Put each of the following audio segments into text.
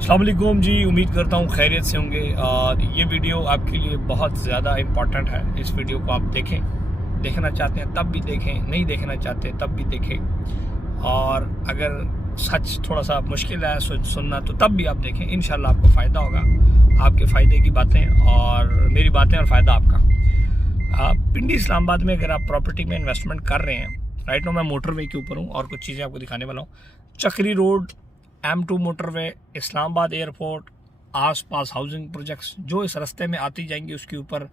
अस्सलाम वालेकुम जी, उम्मीद करता हूँ खैरियत से होंगे। और ये वीडियो आपके लिए बहुत ज़्यादा इम्पॉर्टेंट है। इस वीडियो को आप देखें, देखना चाहते हैं तब भी देखें, नहीं देखना चाहते तब भी देखें। और अगर सच थोड़ा सा मुश्किल है सुनना तो तब भी आप देखें, इंशाल्लाह आपको फ़ायदा होगा। आपके फ़ायदे की बातें और मेरी बातें और फ़ायदा आपका। पिंडी इस्लामाबाद में अगर आप प्रॉपर्टी में इन्वेस्टमेंट कर रहे हैं, राइट नो मैं मोटरवे के ऊपर हूँ और कुछ चीज़ें आपको दिखाने वाला हूँ। चक्री road, M2 motorway, Islamabad airport, आसपास हाउसिंग प्रोजेक्ट्स जो इस रास्ते में आती जाएंगी, उसके ऊपर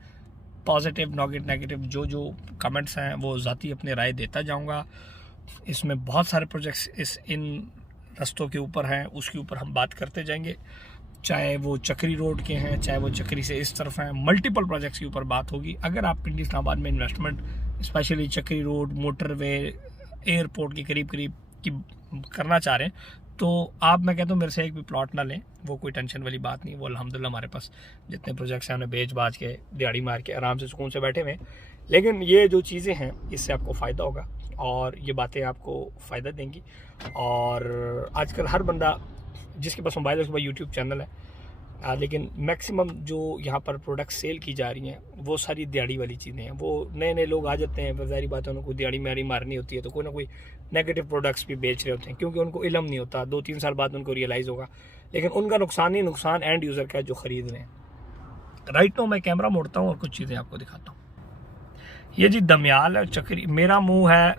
पॉजिटिव नेगेटिव जो कमेंट्स हैं वो ज़ाती अपनी राय देता जाऊंगा। इसमें बहुत सारे प्रोजेक्ट्स इन रास्तों के ऊपर हैं, उसके ऊपर हम बात करते जाएंगे। चाहे वो चक्री रोड के हैं, चाहे वो चक्री से इस तरफ हैं, मल्टीपल प्रोजेक्ट्स के ऊपर बात होगी। अगर आप पिंडी इस्लामाबाद में इन्वेस्टमेंट स्पेशली चक्री रोड, मोटरवे, एयरपोर्ट के करीब की करना चाह रहे हैं तो आप, मैं कहता हूँ, मेरे से एक भी प्लॉट ना लें। वो कोई टेंशन वाली बात नहीं। वो अल्हम्दुलिल्लाह हमारे पास जितने प्रोजेक्ट्स हैं हमने बेच बाज के दिहाड़ी मार के आराम से सुकून से बैठे हुए। लेकिन ये जो चीज़ें हैं इससे आपको फ़ायदा होगा और ये बातें आपको फ़ायदा देंगी। और आजकल हर बंदा जिसके पास मोबाइल है उसके पास यूट्यूब चैनल है, लेकिन मैक्सिमम जो यहाँ पर प्रोडक्ट सेल की जा रही हैं वो सारी दिहाड़ी वाली चीज़ें हैं। वो नए लोग आ जाते हैं, ज़ाहिर बात है उनको दिहाड़ी मारी मारनी होती है तो कोई ना कोई नेगेटिव प्रोडक्ट्स भी बेच रहे होते हैं, क्योंकि उनको इल्म नहीं होता। 2-3 साल बाद उनको रियलाइज़ होगा, लेकिन उनका नुकसान ही नुकसान एंड यूज़र का है जो ख़रीद रहे हैं। राइट नो मैं कैमरा मोड़ता हूँ और कुछ चीज़ें आपको दिखाता हूँ। ये जी दमियाल है, चक्री, मेरा मुँह है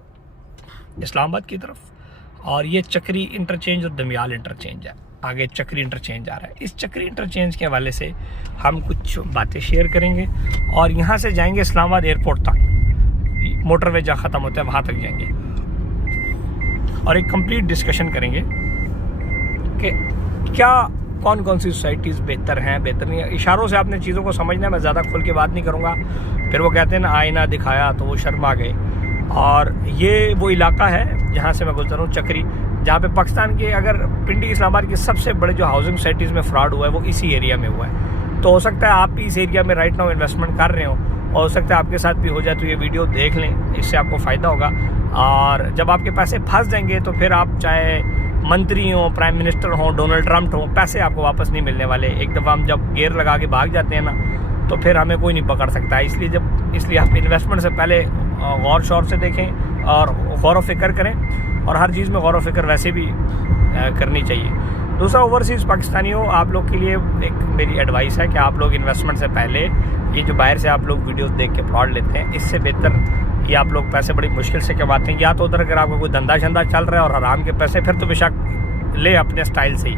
इस्लामाबाद की तरफ और ये चक्री इंटरचेंज और दमियाल इंटरचेंज है। आगे चक्री इंटरचेंज आ रहा है। इस चक्री इंटरचेंज के हवाले से हम कुछ बातें शेयर करेंगे और यहाँ से जाएंगे इस्लामाबाद एयरपोर्ट तक, मोटरवे जहाँ ख़त्म होता है वहाँ तक जाएंगे और एक कंप्लीट डिस्कशन करेंगे कि क्या कौन सी सोसाइटीज़ बेहतर हैं, बेहतर नहीं है। इशारों से आपने चीज़ों को समझना है, मैं ज़्यादा खुल के बात नहीं करूँगा। फिर वो कहते हैं ना आईना दिखाया तो वो शर्मा गए। और ये वो इलाका है जहाँ से मैं गुजर रहा हूँ, चक्री, जहाँ पे पाकिस्तान के, अगर पिंडी इस्लामाबाद के सबसे बड़े जो हाउसिंग सोसाइटीज़ में फ्रॉड हुआ है वो इसी एरिया में हुआ है। तो हो सकता है आप भी इस एरिया में राइट नाउ इन्वेस्टमेंट कर रहे हो और हो सकता है आपके साथ भी हो जाए, तो ये वीडियो देख लें, इससे आपको फ़ायदा होगा। और जब आपके पैसे फंस जाएंगे तो फिर आप चाहे मंत्री हों, प्राइम मिनिस्टर हों, डोनाल्ड ट्रंप हों, पैसे आपको वापस नहीं मिलने वाले। एक दफ़ा हम जब गेयर लगा के भाग जाते हैं ना तो फिर हमें कोई नहीं पकड़ सकता। इसलिए आप इन्वेस्टमेंट से पहले गौर शौर से देखें और गौर व फिक्र करें, और हर चीज़ में गौर व फिक्र वैसे भी करनी चाहिए। दूसरा, ओवरसीज़ पाकिस्तानियों, आप लोग के लिए एक मेरी एडवाइस है कि आप लोग इन्वेस्टमेंट से पहले ये जो बाहर से आप लोग वीडियोस देख के प्लॉट लेते हैं, इससे बेहतर ये आप लोग पैसे बड़ी मुश्किल से कमाते हैं। या तो उधर अगर आपका कोई धंधा शंधा चल रहा है और हराम के पैसे, फिर तो बेशक ले अपने स्टाइल से ही,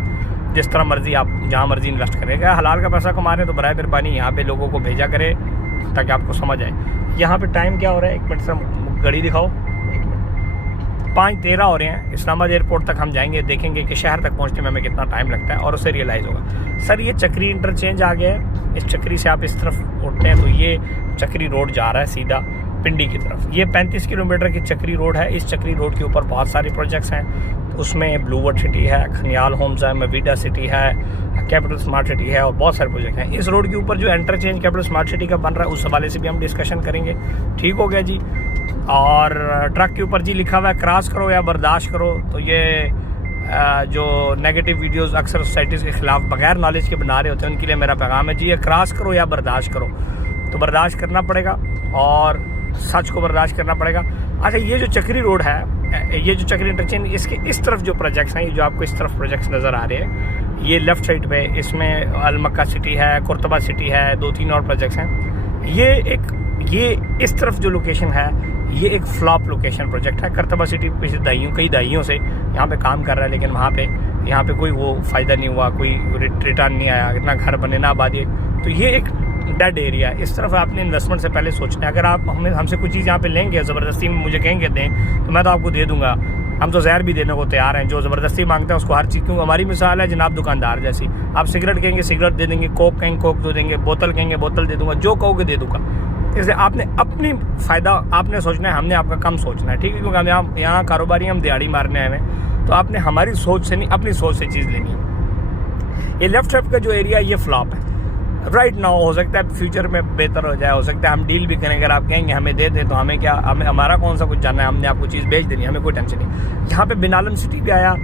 जिस तरह मर्जी आप जहाँ मर्जी इन्वेस्ट करेगा। हलाल का पैसा कमा रहे हैं तो बराए मेहरबानी यहाँ पे लोगों को भेजा करे ताकि आपको समझ आए। यहाँ पे टाइम क्या हो रहा है, 1 मिनट से घड़ी दिखाओ, 5:13 हो रहे हैं। इस्लामाबाद एयरपोर्ट तक हम जाएंगे, देखेंगे कि शहर तक पहुँचने में हमें कितना टाइम लगता है और उससे रियलाइज़ होगा। सर ये चक्री इंटरचेंज आ गया है, इस चक्री से आप इस तरफ उठते हैं तो ये चक्री रोड जा रहा है सीधा पिंडी की तरफ। ये 35 किलोमीटर की चक्री रोड है। इस चक्री रोड के ऊपर बहुत सारे प्रोजेक्ट्स हैं। उसमें ब्लूवर्ड सिटी है, खनियाल होम्स है, मवीडा सिटी है, कैपिटल स्मार्ट सिटी है और बहुत सारे प्रोजेक्ट हैं। इस रोड के ऊपर जो इंटरचेंज कैपिटल स्मार्ट सिटी का बन रहा है उस हवाले से भी हम डिस्कशन करेंगे। ठीक हो गया जी। और ट्रक के ऊपर जी लिखा हुआ है क्रॉस करो या बर्दाश्त करो। तो ये जो नेगेटिव वीडियोस अक्सर सोसाइटीज़ के ख़िलाफ़ बगैर नॉलेज के बना रहे होते हैं, उनके लिए मेरा पैगाम है जी, ये क्रॉस करो या बर्दाश्त करो। तो बर्दाश्त करना पड़ेगा और सच को बर्दाश्त करना पड़ेगा। अच्छा, ये जो चक्री रोड है, ये जो चक्री इंटरचेंज, इसके इस तरफ जो प्रोजेक्ट्स हैं, ये जो आपको इस तरफ प्रोजेक्ट्स नज़र आ रहे हैं, ये लेफ़्ट साइड पे इसमें अलमक्का सिटी है, कुर्तबा सिटी है, 2-3 और प्रोजेक्ट्स हैं। ये इस तरफ जो लोकेशन है ये एक फ्लॉप लोकेशन प्रोजेक्ट है। कुर्तबा सिटी पिछले कई दहाइयों से यहाँ पे काम कर रहा है, लेकिन यहाँ पे कोई वो फ़ायदा नहीं हुआ, कोई रिटर्न नहीं आया, ना घर बने ना आबादी। तो ये एक डेड एरिया है। इस तरफ आपने इन्वेस्टमेंट से पहले सोचना है। अगर आप हमसे कुछ चीज़ यहाँ पे लेंगे, ज़बरदस्ती में मुझे कहेंगे दें, तो मैं तो आपको दे दूँगा। हम तो जहर भी देने को तैयार हैं। जो ज़बरदस्ती मांगते हैं उसको हर चीज़, क्योंकि हमारी मिसाल है जनाब दुकानदार जैसी। आप सिगरेट कहेंगे सिगरेट दे देंगे, कोक कहेंगे कोक दे देंगे, बोतल कहेंगे बोतल दे दूँगा, जो कहोगे दे दूँगा। इसलिए आपने अपनी फ़ायदा आपने सोचना है, हमने आपका कम सोचना है, ठीक है, क्योंकि हम यहाँ कारोबारी, हम दिहाड़ी मारने आए हैं। तो आपने हमारी सोच से नहीं, अपनी सोच से चीज़ लेनी है। ये लेफ्ट का जो एरिया ये फ्लॉप है राइट नाउ। हो सकता है फ्यूचर में बेहतर हो जाए, हो सकता है हम डील भी करें। अगर आप कहेंगे हमें दे दें तो हमें क्या, हमारा कौन सा कुछ जानना है, हमने आपको चीज़ बेच देनी, हमें कोई टेंशन नहीं। यहाँ पे बिन आलम सिटी भी आया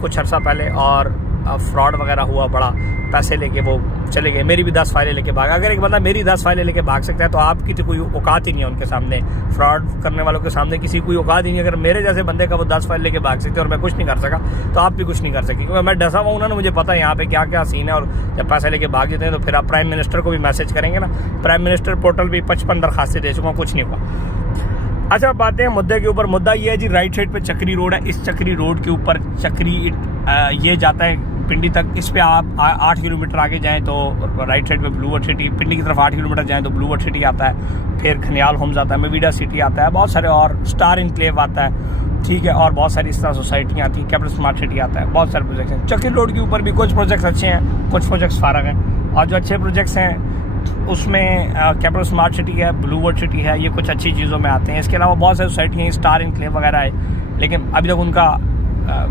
कुछ अर्सा पहले, और फ्रॉड वगैरह हुआ बड़ा, पैसे लेके वो चले गए, मेरी भी 10 फाइलें लेके भागा। अगर एक बंदा मेरी 10 फाइलें लेके भाग सकता है तो आपकी तो कोई औकात ही नहीं है उनके सामने, फ्रॉड करने वालों के सामने किसी कोई औकात ही नहीं। अगर मेरे जैसे बंदे का वो 10 फाइल लेके भाग सकते और मैं कुछ नहीं कर सका तो आप भी कुछ नहीं कर सकते, क्योंकि मैं डसा हुआ हूँ ना, मुझे पता है यहाँ पे क्या क्या सीन है। और जब पैसे लेके भाग जाते हैं तो फिर आप प्राइम मिनिस्टर को भी मैसेज करेंगे ना, प्राइम मिनिस्टर पोर्टल भी 55 दरखास्तें दे चुका हूँ, कुछ नहीं हुआ। अच्छा, बातें हैं मुद्दे के ऊपर। मुद्दा ये है जी, राइट साइड पे चक्री रोड है, इस चक्री रोड के ऊपर चक्री ये जाता है पिंडी तक। इस पे आप 8 किलोमीटर आगे जाएं तो राइट साइड पे ब्लू वर्ड सिटी, पिंडी की तरफ 8 किलोमीटर जाएं तो ब्लू वर्ड सिटी आता है, फिर खनियाल होम्स आता है, मेवीडा सिटी आता है, बहुत सारे और स्टार इनक्लेव आता है, ठीक है, और बहुत सारी इस तरह सोसाइटियाँ आती हैं, कैपिटल स्मार्ट सिटी आता है, बहुत सारे प्रोजेक्ट्स हैं। चक्री रोड के ऊपर भी कुछ प्रोजेक्ट्स अच्छे हैं, कुछ प्रोजेक्ट्स फारग हैं, और जो अच्छे प्रोजेक्ट्स हैं उसमें कैपिटल स्मार्ट सिटी है, ब्लू वर्ड सिटी है, ये कुछ अच्छी चीज़ों में आते हैं। इसके अलावा बहुत सारी सोसाइटी हैं, स्टार इनक्लेव वगैरह है, लेकिन अभी तक उनका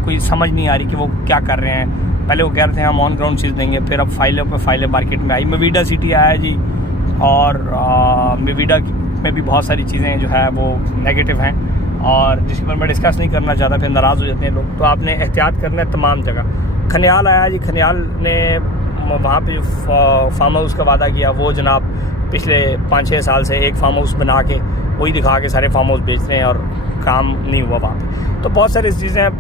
कोई समझ नहीं आ रही कि वो क्या कर रहे हैं। पहले वो कह रहे थे हम ऑन ग्राउंड चीज़ देंगे, फिर अब फाइलों पे फाइलें मार्केट में आई। मेवीडा सिटी आया जी, और मेवीडा में भी बहुत सारी चीज़ें जो है वो नेगेटिव हैं, और जिसके पर मैं डिस्कस नहीं करना चाहता, फिर नाराज़ हो जाते हैं लोग। तो आपने एहतियात करना है तमाम जगह। खनियाल आया जी, खनियाल ने वहाँ पे फार्म हाउस का वादा किया, वो जनाब पिछले 5-6 साल से एक फार्म हाउस बना के वही दिखा के सारे फार्म हाउस बेच रहे हैं और काम नहीं हुआ वहाँ पे। तो बहुत सारी चीज़ें हैं,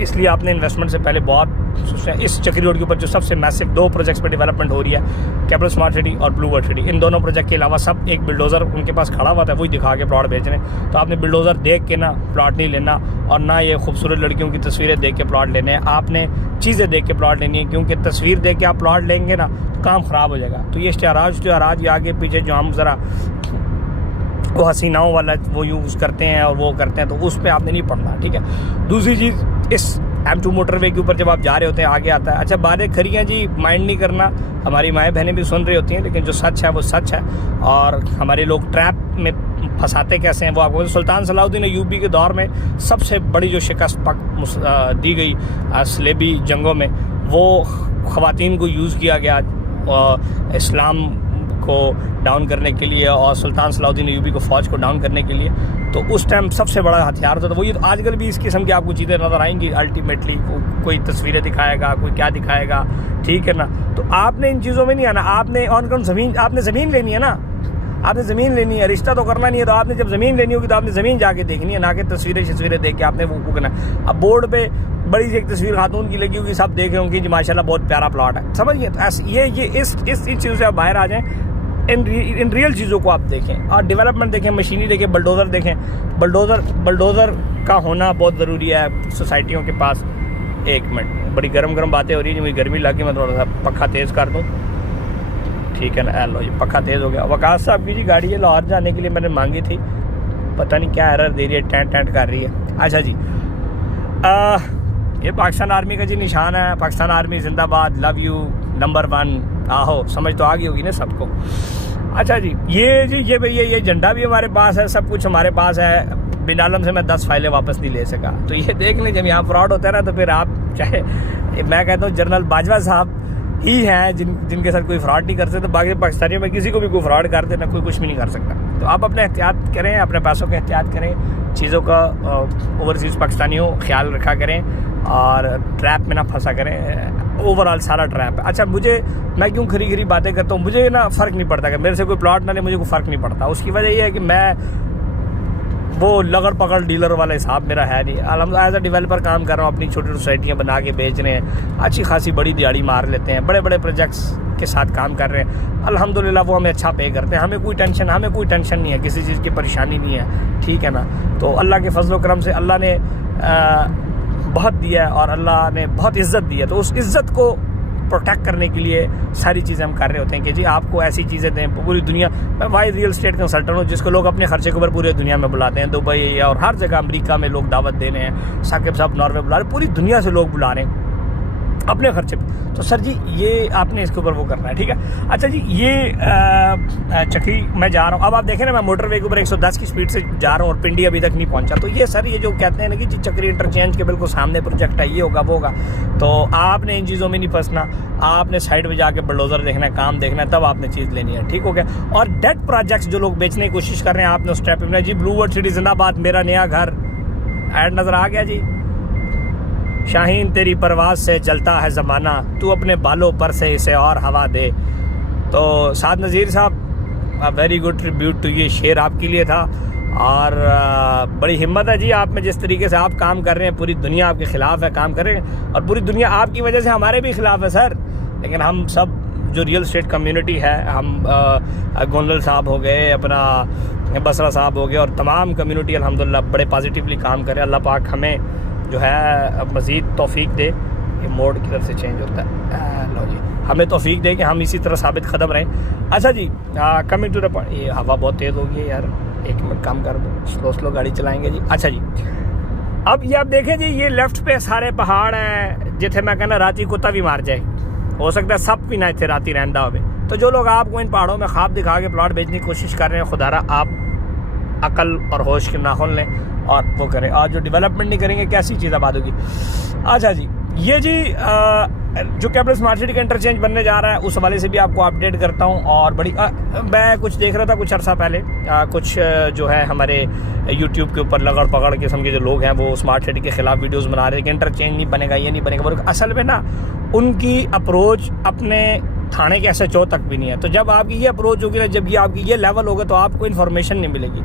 इसलिए आपने इन्वेस्टमेंट से पहले बहुत सोचना है। इस चक्री रोड के ऊपर जो सबसे मैसिव 2 प्रोजेक्ट्स पर डेवलपमेंट हो रही है, कैपिटल स्मार्ट सिटी और ब्लू वर्ड सिटी, इन दोनों प्रोजेक्ट के अलावा सब एक बिल्डोज़र उनके पास खड़ा हुआ था, वही दिखा के प्लॉट बेच रहे हैं। तो आपने बिल्डोज़र देख के ना प्लॉट नहीं लेना, और ना ये खूबसूरत लड़कियों की तस्वीरें देख के प्लॉट लेने हैं, आपने चीज़ें देख के प्लॉट लेनी है, क्योंकि तस्वीर देख के आप प्लॉट लेंगे ना तो काम ख़राब हो जाएगा। तो ये इश्तिहारात ये आगे पीछे जो हम ज़रा वो हसीनाओं वाला वो यूज़ करते हैं और वो करते हैं, तो उस पर आपने नहीं पढ़ना, ठीक है। दूसरी चीज़, इस M2 मोटरवे के ऊपर जब आप जा रहे होते हैं आगे आता है, अच्छा बातें खरी हैं जी, माइंड नहीं करना, हमारी माएँ बहनें भी सुन रही होती हैं, लेकिन जो सच है वो सच है। और हमारे लोग ट्रैप में फंसाते कैसे हैं वो आपको, सुल्तान सलाहुद्दीन अय्यूबी के दौर में सबसे बड़ी जो शिकस्त दी गई सलेबी जंगों में, वो ख़वातीन को यूज़ किया गया इस्लाम को डाउन करने के लिए और सुल्तान सलाहुद्दीन अय्यूबी को फ़ौज को डाउन करने के लिए। तो उस टाइम सबसे बड़ा हथियार था। तो वही आजकल भी इस किस्म की आपको चीज़ें नज़र आएंगी। अल्टीमेटली कोई तस्वीरें दिखाएगा, कोई क्या दिखाएगा, ठीक है ना। तो आपने इन चीज़ों में नहीं आना, आपने ऑन ग्राउंड ज़मीन लेनी है ना, आपने ज़मीन लेनी है, रिश्ता तो करना नहीं है। तो आपने जब ज़मीन लेनी होगी तो आपने ज़मीन जाके देखनी है, ना कि तस्वीरें देख के आपने वो करना है। अब बोर्ड पे बड़ी सी एक तस्वीर खातून की लगी होगी, सब देख रहे होंगे जी माशाल्लाह बहुत प्यारा प्लॉट है, समझिए। तो ऐसे ये इस चीज़ों से आप बाहर आ जाएँ, इन रियल चीज़ों को आप देखें और डेवलपमेंट देखें, मशीनरी देखें, बल्डोज़र देखें। बल्डोज़र का होना बहुत ज़रूरी है सोसाइटियों के पास। 1 मिनट, बड़ी गर्म बातें हो रही है, मुझे गर्मी लगी, मैं थोड़ा सा पक्खा तेज़ कर दूँ, ठीक है ना। लो जी, पक्खा तेज़ हो गया। वकास साहब की जी गाड़ी है, लाहौर जाने के लिए मैंने मांगी थी, पता नहीं क्या एरर दे रही है, टैंट कर रही है। अच्छा जी, ये पाकिस्तान आर्मी का जी निशान है, पाकिस्तान आर्मी जिंदाबाद, लव यू, नंबर 1। आहो, समझ तो आ गई होगी ना सबको। अच्छा जी, ये झंडा भी हमारे पास है, सब कुछ हमारे पास है। बिन आलम से मैं 10 फाइलें वापस नहीं ले सका। तो ये देख लें, जब यहाँ फ्रॉड होता है ना, तो फिर आप चाहे, मैं कहता हूँ जनरल बाजवा साहब ही हैं जिनके साथ कोई फ्रॉड नहीं कर सकते। बाकी पाकिस्तानियों में किसी को भी कोई फ्रॉड कर देना, कोई कुछ भी नहीं कर सकता। तो आप अपने एहतियात करें, अपने पैसों का एहतियात करें, चीज़ों का ओवरसीज़ पाकिस्तानियों ख्याल रखा करें और ट्रैप में ना फंसा करें। ओवरऑल सारा ट्रैप है। अच्छा, मैं क्यों खरी बातें करता हूँ, मुझे ना फ़र्क नहीं पड़ता कि मेरे से कोई प्लॉट ना ले, मुझे कोई फ़र्क नहीं पड़ता। उसकी वजह ये है कि मैं वो लगड़ पकड़ डीलर वाला हिसाब मेरा है नहीं। एज अ डेवलपर काम कर रहा हूँ, अपनी छोटी सोसाइटियाँ बना के बेच रहे हैं, अच्छी खासी बड़ी दिहाड़ी मार लेते हैं, बड़े बड़े प्रोजेक्ट्स के साथ काम कर रहे हैं। अल्हम्दुलिल्लाह वो हमें अच्छा पे करते हैं, हमें कोई टेंशन नहीं है, किसी चीज़ की परेशानी नहीं है, ठीक है ना। तो अल्लाह के फजल करम से अल्लाह ने बहुत दिया है और अल्लाह ने बहुत इज़्ज़त दी है। तो उस इज़्ज़त को प्रोटेक्ट करने के लिए सारी चीज़ें हम कर रहे होते हैं कि जी आपको ऐसी चीज़ें दें। पूरी दुनिया, मैं वाइड रियल एस्टेट कंसल्टेंट हूँ, जिसको लोग अपने खर्चे के ऊपर पूरी दुनिया में बुलाते हैं। दुबई और हर जगह, अमेरिका में लोग दावत दे रहे हैं, साकिब साहब नॉर्वे बुला रहे, पूरी दुनिया से लोग बुला रहे हैं अपने खर्चे पे। तो सर जी ये आपने इसके ऊपर वो करना है, ठीक है। अच्छा जी, ये चक्री मैं जा रहा हूँ, अब आप देखें ना, मैं मोटरवे के ऊपर 110 की स्पीड से जा रहा हूँ और पिंडी अभी तक नहीं पहुँचा। तो ये सर, ये जो कहते हैं ना कि जी चक्री इंटरचेंज के बिल्कुल सामने प्रोजेक्ट है, ये होगा वो होगा, तो आपने इन चीज़ों में नहीं फंसना। आपने साइड में जाके बुलडोजर देखना है, काम देखना है, तब आपने चीज़ लेनी है, ठीक हो गया। और डेड प्रोजेक्ट्स जो लोग बेचने की कोशिश कर रहे हैं, आपने उस स्टेप में जी ब्लू वर्ड सिटी जिंदाबाद, मेरा नया घर ऐड नज़र आ गया जी, शाहीन तेरी परवाज़ से जलता है ज़माना, तू अपने बालों पर से इसे और हवा दे। तो साद नज़ीर साहब, वेरी गुड ट्रिब्यूट टू, ये शेर आपके लिए था। और बड़ी हिम्मत है जी आप में, जिस तरीके से आप काम कर रहे हैं। पूरी दुनिया आपके ख़िलाफ़ है, काम कर रहे हैं, और पूरी दुनिया आपकी वजह से हमारे भी ख़िलाफ़ है सर। लेकिन हम सब जो रियल स्टेट कम्युनिटी है, हम गोंदल साहब हो गए, अपना बसरा साहब हो गए, और तमाम कम्युनिटी अल्हम्दुलिल्लाह बड़े पॉजिटिवली काम करें। अल्लाह पाक हमें जो है मज़ीद तौफीक दे। ये मोड की तरफ से चेंज होता है, लो जी, हमें तौफीक दे कि हम इसी तरह साबित कदम रहें। अच्छा जी, कमिंग टू द पॉइंट, ये हवा बहुत तेज़ हो गई है यार, 1 मिनट कम कर दो, स्लो गाड़ी चलाएंगे जी। अच्छा जी, अब ये आप देखें जी, ये लेफ्ट पे सारे पहाड़ हैं जिथे मैं कहना राती कुत्ता भी मार जाए, हो सकता है सब भी ना इतने राती रहंदा हो। तो जो लोग आपको इन पहाड़ों में ख्वाब दिखा के प्लॉट बेचने की कोशिश कर रहे हैं, खुदारा आप अकल और होश के नाखुन लें और वो करें। और जो डेवलपमेंट नहीं करेंगे कैसी चीज़ बात होगी। अच्छा जी, ये जी जो कैपिटल स्मार्ट सिटी का इंटरचेंज बनने जा रहा है, उस हवाले से भी आपको अपडेट करता हूँ। और बड़ी मैं कुछ देख रहा था कुछ अर्सा पहले, कुछ जो है हमारे यूट्यूब के ऊपर लगड़ पकड़ किस्म के जो लोग हैं वो स्मार्ट सिटी के खिलाफ वीडियोस बना रहे हैं कि इंटरचेंज नहीं बनेगा, ये नहीं बनेगा। और असल में ना उनकी अप्रोच अपने थाने के SHO तक भी नहीं है। तो जब आपकी ये अप्रोच होगी ना, जब ये आपकी ये लेवल होगा, तो आपको इन्फॉर्मेशन नहीं मिलेगी।